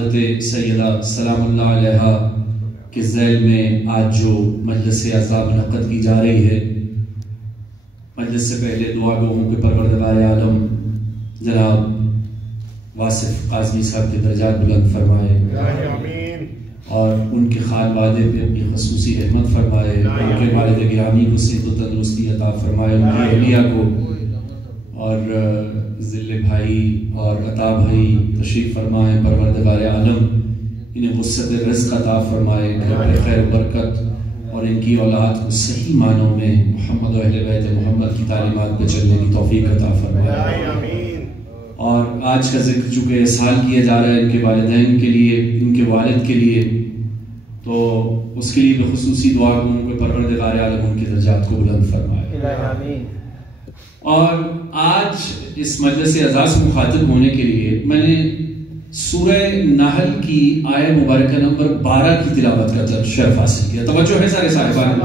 حضرت سیدہ سلام اللہ علیہا کے ذیل میں آج جو مجلس اعزاء منعقد کی جا رہی ہے، مجلس سے پہلے دعا گو ہوں کہ پروردگار عالم جناب واصف قاظمی صاحب کے درجات بلند فرمائے اور ان کے خانوادے پہ اپنی خصوصی رحمت فرمائے، ان کے والد گرامی کو صحت و تندرستی عطا فرمائے، ان کی اہلیہ کو اور ذل بھائی اور عطا بھائی تشریف فرمائے، پروردگار عالم انہیں وسعت رزق عطا فرمائے، گھر پر خیر و برکت اور ان کی اولاد کو صحیح معنوں میں محمد و اہل بیت محمد کی تعلیمات پہ چلنے کی توفیق عطا فرمائے۔ اور آج کا ذکر چونکہ احسان کیا جا رہا ہے ان کے والدین کے لیے، ان کے والد کے لیے، تو اس کے لیے بخصوصی دعا کروں کہ پروردگار عالم ان کے درجات کو بلند فرمائے۔ اور آج اس مجلس اعزاء سے مخاطب ہونے کے لیے میں نے سورہ نحل کی آیہ مبارکہ نمبر 12 کی تلاوت کا شرف حاصل کیا۔ توجہ ہے سارے صاحبان؟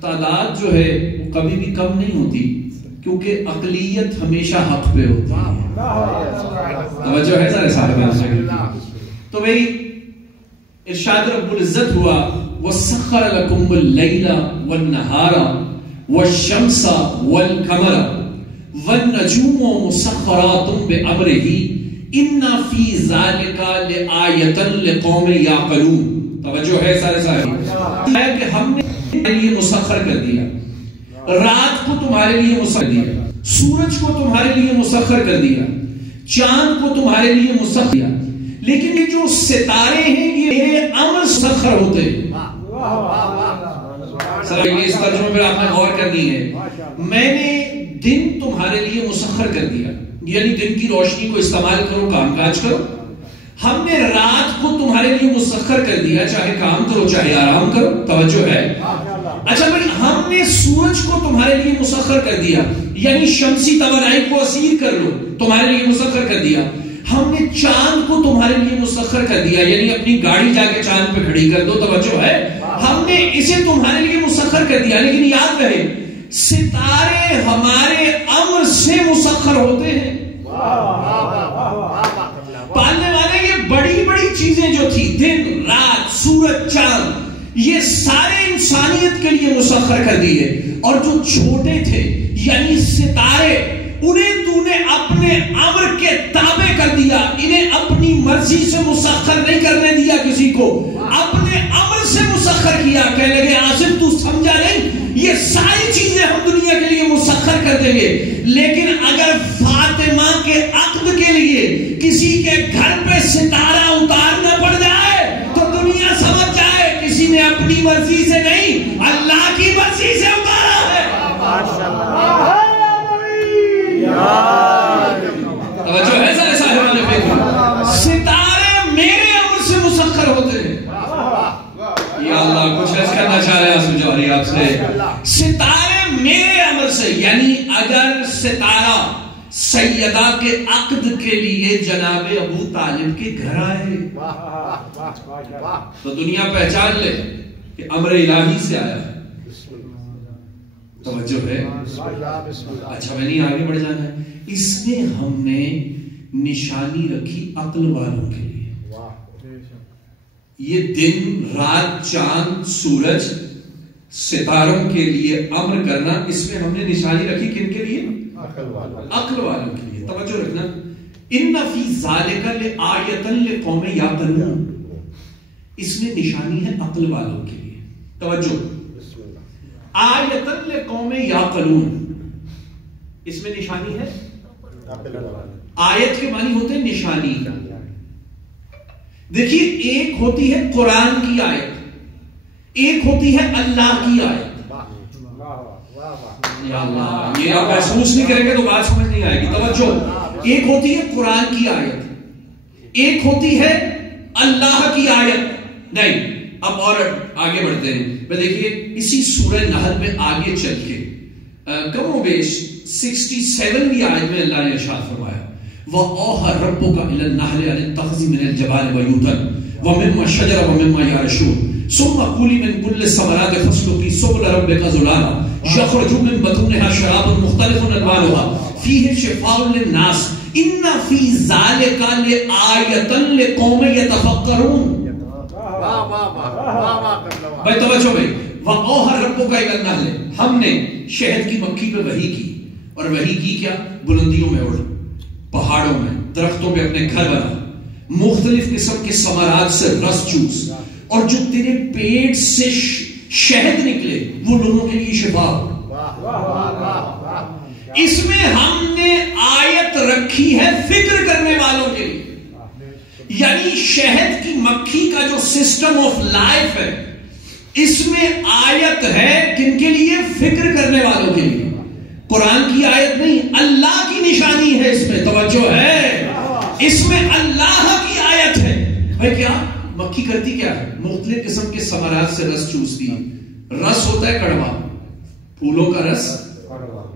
تعداد جو ہے وہ کبھی بھی کم نہیں ہوتی، کیونکہ اقلیت ہمیشہ حق پہ ہوتی ہے۔ توجہ ہے سارے صاحبان؟ تو بھئی ارشاد رب العزت ہوا وَسَخَّرَ لَكُمُ اللَّيْلَ وَالنَّهَارَ وَالشَّمْسَ وَالْقَمَرَ وَالنَّجُومُ مُسَخَّرَاتٌ بِأَمْرِهِ إِنَّ فِي ذَلِكَ لَآيَةً لِقَوْمٍ يَعْقِلُونَ۔ توجہ ہے سارے صاحب؟ ہے کہ ہم نے تمہارے لیے مسخر کر دیا، رات کو تمہارے لیے مسخر دیا، سورج کو تمہارے لیے مسخر کر دیا، چاند کو تمہارے لیے مسخر دیا، لیکن یہ جو ستارے ہیں یہ امر مسخر ہوتے ہیں۔ اس ترجمے پر آپ نے غور کرنی ہے۔ میں نے دن تمہارے لیے مسخر کر دیا، یعنی دن کی روشنی کو استعمال کرو، کام کاج کرو۔ ہم نے رات کو تمہارے لیے مسخر کر دیا، چاہے کام کرو چاہے آرام کرو۔ توجہ ہے؟ اچھا بھائی، ہم نے سورج کو تمہارے لیے مسخر کر دیا، یعنی شمسی توانائی کو اسیر کر لو، تمہارے لیے مسخر کر دیا۔ ہم نے چاند کو تمہارے لیے مسخر کر دیا، یعنی اپنی گاڑی جا کے چاند پہ کھڑی کر دو۔ توجہ ہے؟ ہم نے اسے تمہارے لیے مسخر کر دیا، لیکن یاد رہے ستارے ہمارے امر سے مسخر ہوتے ہیں۔ پالنے والے یہ بڑی بڑی چیزیں جو تھی، دن رات سورج چاند، یہ سارے انسانیت کے لیے مسخر کر دیے، اور جو چھوٹے تھے یعنی ستارے، انہیں تو نے اپنے امر کے تابع کر دیا، انہیں اپنی مرضی سے مسخر نہیں کرنے دیا کسی کو، اپنے امر سے مسخر کیا۔ کہنے لگے آصف تو سمجھا نہیں، یہ ساری چیزیں ہم دنیا کے لیے مسخر کر دیں گے، لیکن اگر فاطمہ کے عقد کے لیے کسی کے گھر پہ ستارہ اتارنا پڑ جائے تو دنیا سمجھ جائے کسی نے اپنی مرضی سے نہیں، اللہ کی مرضی سے اتارا ہے۔ توجہ ہے سارے صاحبان فکر؟ ستارے میرے امر سے مسخر ہوتے ہیں۔ یا اللہ، کچھ ایسا کہنا چاہ رہے ہیں جوہری آپ سے، ستارے میرے امر سے، یعنی اگر ستارہ سیدہ کے عقد کے لیے جناب ابو طالب کے گھر آئے تو دنیا پہچان لے کہ امر الہی سے آیا ہے۔ توجہ ہے؟ اچھا میں نہیں آگے بڑھ جانا ہے۔ اس میں ہم نے نشانی رکھی عقل والوں کے لیے۔ یہ دن رات چاند سورج ستاروں کے لیے امر کرنا، اس میں ہم نے نشانی رکھی کن کے لیے؟ عقل والوں کے لیے۔ توجہ رکھنا، ان فی ذالک لآیۃ لقوم یعقلون، اس میں نشانی ہے عقل والوں کے لیے۔ توجہ، آیۃ لقوم یعقلون، اس میں نشانی ہے۔ آیت کے معنی ہوتے ہیں نشانی۔ دیکھیے، ایک ہوتی ہے قرآن کی آیت، ایک ہوتی ہے اللہ کی آیت۔ یا اللہ، یہ آپ محسوس نہیں کریں گے تو بات سمجھ نہیں آئے گی۔ توجہ، ایک ہوتی ہے قرآن کی آیت، ایک ہوتی ہے اللہ کی آیت۔ نہیں، اب اور آگے بڑھتے ہیں۔ میں دیکھیے اسی سورہ نحل میں آگے چل کے کم و بیش 67ویں آیت میں اللہ نے ارشاد فرمایا وَأَوْحَى رَبُّكَ إِلَى النَّحْلِ أَنِ اتَّخِذِي مِنَ الْجِبَالِ بُيُوتًا وَمِنَ الشَّجَرِ وَمِمَّا يَعْرِشُونَ ثُمَّ كُلِي مِنْ كُلِّ الثَّمَرَاتِ فَاسْلُكِي سُبُلَ رَبِّكَ ذُلَالًا يَخْرُجُ مِنْ بُطُونِهَا شَرَابٌ مُخْتَلِفٌ أَلْوَانُهُ فِيهِ شِفَاءٌ لِلنَّاسِ ان فی ذالک لآیۃ لقوم یتفکرون. بھائی توجہ بھائی. وَأَوْحَىٰ رَبُّكَ إِلَى النَّحْلِ, ہم نے شہد کی مکھی پہ وحی کی, اور وحی کی کیا؟ بلندیوں میں اڑ, پہاڑوں میں, درختوں پہ اپنے گھر بنا, مختلف قسم کے ثمرات سے رس چوس, اور جو تیرے پیٹ سے شہد نکلے وہ لوگوں کے لیے شفا ہو. اس میں ہم نے آیت رکھی ہے فکر کرنے والوں کے لیے. یعنی شہد کی مکھی کا جو سسٹم آف لائف ہے, اس میں آیت ہے کن کے لیے؟ فکر کرنے والوں کے لیے. قرآن کی آیت نہیں, اللہ کی نشانی ہے اس میں. توجہ ہے, اس میں اللہ کی آیت ہے. بھائی کیا مکھی کرتی کیا ہے؟ مختلف قسم کے ثمرات سے رس چوستی ہے. رس ہوتا ہے کڑوا, پھولوں کا رس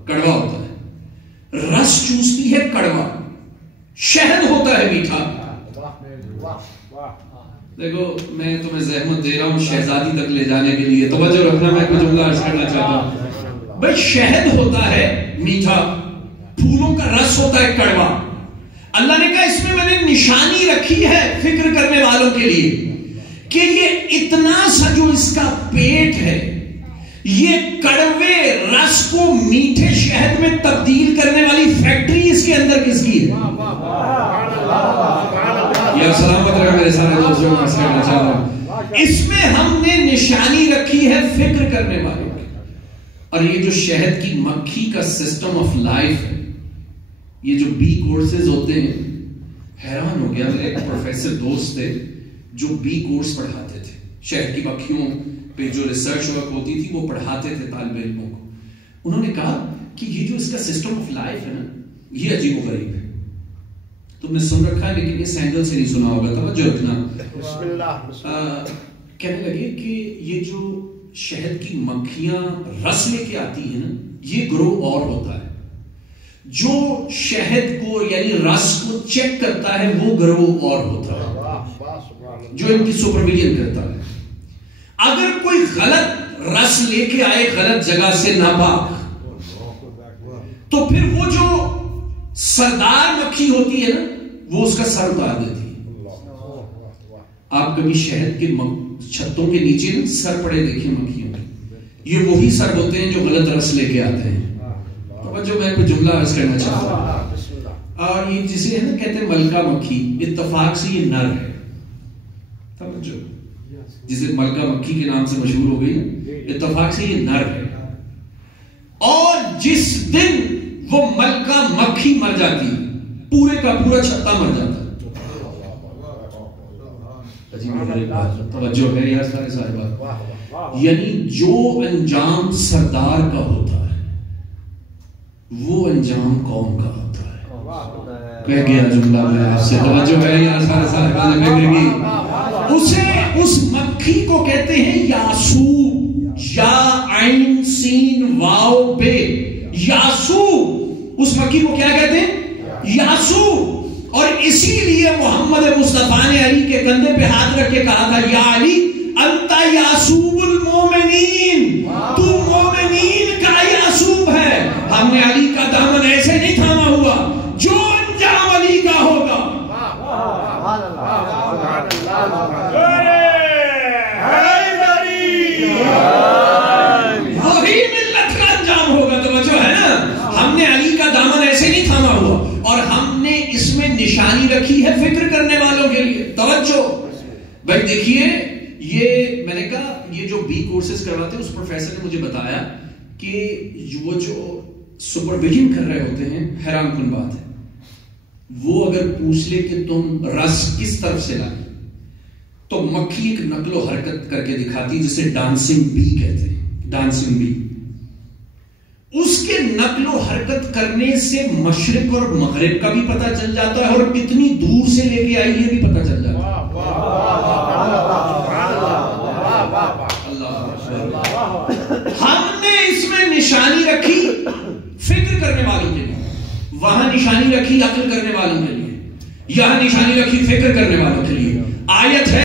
کڑوا ہوتا ہے. رس چوستی ہے کڑوا, شہد ہوتا ہے میٹھا. دیکھو میں تمہیں زحمت دے رہا ہوں شہزادی تک لے جانے کے لیے, توجہ رکھنا, میں کوئی جملہ عرض کرنا چاہتا ہوں. بھائی شہد ہوتا ہے میٹھا, پھولوں کا رس ہوتا ہے کڑوا. اللہ نے کہا اس میں نے نشانی رکھی ہے فکر کرنے والوں کے لیے کہ یہ اتنا سا جو اس کا پیٹ ہے, یہ کڑوے رس کو میٹھے شہد میں تبدیل کرنے والی فیکٹری اس کے اندر کس کی ہے؟ یا سلامت رہے میرے سارے دوستوں کو کہنا چاہ رہا ہوں. اس میں ہم نے نشانی رکھی ہے فکر کرنے والوں کی. اور یہ جو شہد کی مکھی کا سسٹم آف لائف ہے, یہ جو بی کورسز ہوتے ہیں, حیران ہو گیا. میرے ایک پروفیسر دوست تھے جو بی کورس پڑھاتے تھے, شہد کی مکھیوں پہ جو ریسرچ ورک ہوتی تھی وہ پڑھاتے تھے طالب علموں کو. انہوں نے کہا کہ یہ جو اس کا سسٹم آف لائف ہے نا, یہ عجیب و غریب ہے. تم نے سن رکھا ہے لیکن اس اینگل سے نہیں سنا ہوگا, توجہ رکھنا. کہنے لگے کہ یہ جو شہد کی مکھیاں رس لے کے آتی ہیں نا, یہ گروہ اور ہوتا ہے. جو شہد کو یعنی رس کو چیک کرتا ہے وہ گروہ اور ہوتا ہے جو ان کی سپرویژن کرتا ہے. اگر کوئی غلط رس لے کے آئے غلط جگہ سے ناپاک, تو پھر وہ جو سردار مکھی ہوتی ہے نا, وہ اس کا سر اتار دیتی ہے. آپ کبھی شہد کے چھتوں کے نیچے نا سر پڑے دیکھیں مکھیوں کے, یہ وہی سر ہوتے ہیں جو غلط رس لے کے آتے ہیں. جو میں کوئی جملہ عرض کرنا چاہتا ہوں. اور یہ جسے ہے نا کہتے ہیں ملکہ مکھی, اتفاق سے یہ نر ہے. توجہ, جسے ملکہ مکھی کے نام سے مشہور ہو گئی, اتفاق سے یہ نر ہے. اور جس دن وہ ملکہ مکھی مر جاتی, پورے کا پورا چھتا مر جاتا. توجہ ہے یار سارے سارے بات. یعنی جو انجام سردار کا ہوتا ہے وہ انجام قوم کا ہوتا ہے. کہہ گیا جملہ میں آپ سے, توجہ ہے یار سارے سارے بات. اسے اس مکھی کو کہتے ہیں یاسوب, یا عین سین واو بے, یاسوب. اس مکھی کو کیا کہتے ہیں؟ یاسوب. اور اسی لیے محمد مصطفیٰ نے علی کے کندھے پہ ہاتھ رکھ کے کہا تھا, یا علی انت یاسوب المومنین, تو مومنین کا یاسوب ہے. ہم نے علی کا دامن ایسے نہیں تھاما ہوا, جو انجام علی کا ہوگا وہی ملت کا انجام ہوگا. توجہ ہے نا, ہم نے علی کا دامن ایسے نہیں تھاما ہوا, اور ہم نے اس میں نشانی رکھی ہے فکر کرنے والوں کے لیے. توجہ بھائی دیکھیے, یہ میں نے کہا یہ جو بی کورسز کرواتے ہیں, اس پروفیسر نے مجھے بتایا کہ وہ جو سپرویژن کر رہے ہوتے ہیں, حیران کن بات ہے, وہ اگر پوچھ لے کہ تم رس کس طرف سے لائے, تو مکھی ایک نقل و حرکت کر کے دکھاتی جسے ڈانسنگ بی کہتے ہیں. ڈانسنگ بی, اس کے نقل و حرکت کرنے سے مشرق اور مغرب کا بھی پتہ چل جاتا ہے, اور کتنی دور سے لے کے آئی یہ بھی پتہ چل جاتا ہے. ہم نے اس میں نشانی رکھی فکر کرنے والوں کے لیے, وہاں نشانی رکھی عقل کرنے والوں کے لیے, یہاں نشانی رکھی فکر کرنے والوں کے لیے. آیت ہے